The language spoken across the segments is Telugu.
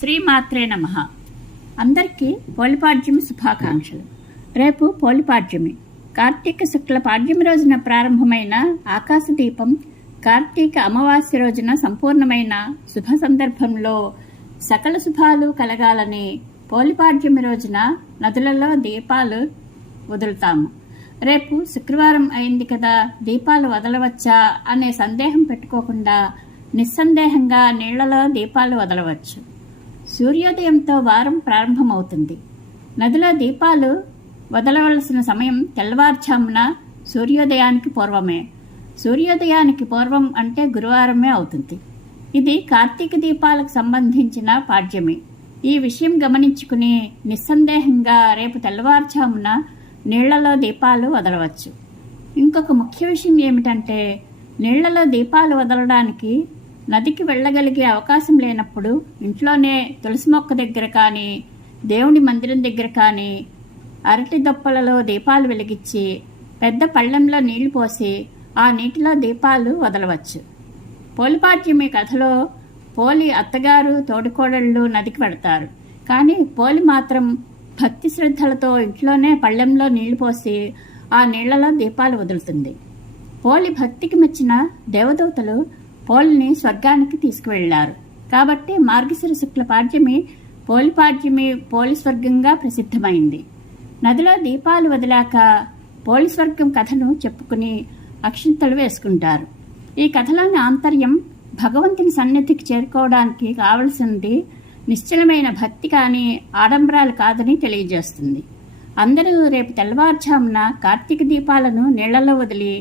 శ్రీమాత్రే నమ. అందరికీ పోలిపాడ్యమి శుభాకాంక్షలు. రేపు పోలిపాడ్యమి. కార్తీక శుక్ల పాడ్యమి రోజున ప్రారంభమైన ఆకాశ దీపం కార్తీక అమావాస్య రోజున సంపూర్ణమైన శుభ సందర్భంలో సకల శుభాలు కలగాలని పోలిపాడ్యమి రోజున నదులలో దీపాలు వదులుతాము. రేపు శుక్రవారం అయింది కదా దీపాలు వదలవచ్చా అనే సందేహం పెట్టుకోకుండా నిస్సందేహంగా నీళ్ళలో దీపాలు వదలవచ్చు. సూర్యోదయంతో వారం ప్రారంభమవుతుంది. నదిలో దీపాలు వదలవలసిన సమయం తెల్లవారుజామున సూర్యోదయానికి పూర్వమే. సూర్యోదయానికి పూర్వం అంటే గురువారమే అవుతుంది. ఇది కార్తీక దీపాలకు సంబంధించిన పాడ్యమే. ఈ విషయం గమనించుకుని నిస్సందేహంగా రేపు తెల్లవారుజామున నీళ్ళలో దీపాలు వదలవచ్చు. ఇంకొక ముఖ్య విషయం ఏమిటంటే నీళ్ళలో దీపాలు వదలడానికి నదికి వెళ్ళగలిగే అవకాశం లేనప్పుడు ఇంట్లోనే తులసి మొక్క దగ్గర కానీ దేవుని మందిరం దగ్గర కానీ అరటి దొప్పలలో దీపాలు వెలిగించి పెద్ద పళ్ళెంలో నీళ్ళు పోసి ఆ నీటిలో దీపాలు వదలవచ్చు. పోలిపాట్యమి కథలో పోలి అత్తగారు తోడుకోడళ్ళు నదికి పెడతారు కానీ పోలి మాత్రం భక్తి శ్రద్ధలతో ఇంట్లోనే పళ్ళెంలో నీళ్ళు పోసి ఆ నీళ్ళలో దీపాలు వదులుతుంది. పోలి భక్తికి మెచ్చిన దేవదూతలు పోలిని స్వర్గానికి తీసుకువెళ్ళారు. కాబట్టి మార్గశిర శుక్ల పాడ్యమి పోలి పాడ్యమి పోలి స్వర్గంగా ప్రసిద్ధమైంది. నదిలో దీపాలు వదిలాక పోలి స్వర్గం కథను చెప్పుకుని అక్షింతలు వేసుకుంటారు ఈ కథలోని ఆంతర్యం భగవంతుని సన్నిధికి చేరుకోవడానికి కావలసింది నిశ్చలమైన భక్తి కానీ ఆడంబరాలు కాదని తెలియజేస్తుంది. అందరూ రేపు తెల్లవారుజామున కార్తీక దీపాలను నీళ్ళలో వదిలి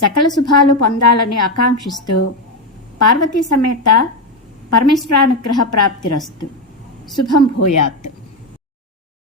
సకల శుభాలు పొందాలని ఆకాంక్షిస్తూ పార్వతీ సమేత పరమేశ్వరానుగ్రహ ప్రాప్తిరస్తు శుభం భూయాత్.